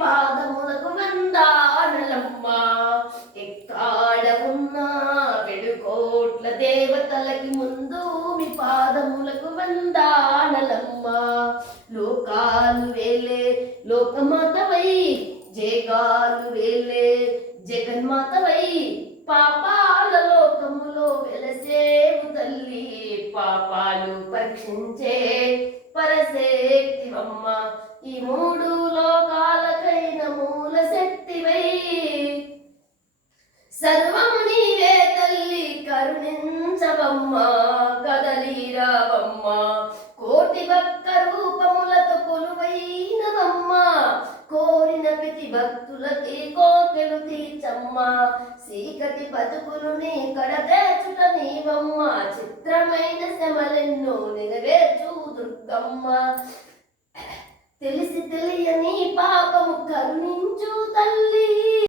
పాదములకు వందనలమ్మ. ఎక్కడ ఉన్నా వెడుకోట్ల దేవతలకి ముందు మీ పాదములకు వందనలమ్మ. లోకాలు వేలే లోకమాతవై, జగాలు వేలే జగన్మాతవై, పాపాల లోకములో వెలసేవు తల్లి. పాపాలు పరీక్షించే పరశక్తివమ్మ. ఈ మూడు లోకాలకైన మూల శక్తివై, సర్వము నీవే తల్లి కరుణించవమ్మ. కదలిరావమ్మ కోటి భక్త రూపములతో కొలువైనవమ్మ. కోరిన ప్రతి భక్తులకి కోకెలు తీర్చమ్మ. చీకటి బతుకులు నీ కడతేర్చుట నీవమ్మ. చిత్రమైన శ్రమలెన్నో నెరవేర్చు దుర్గమ్మ. తెలిసి తెలియని పాపము కరుణించు తల్లి.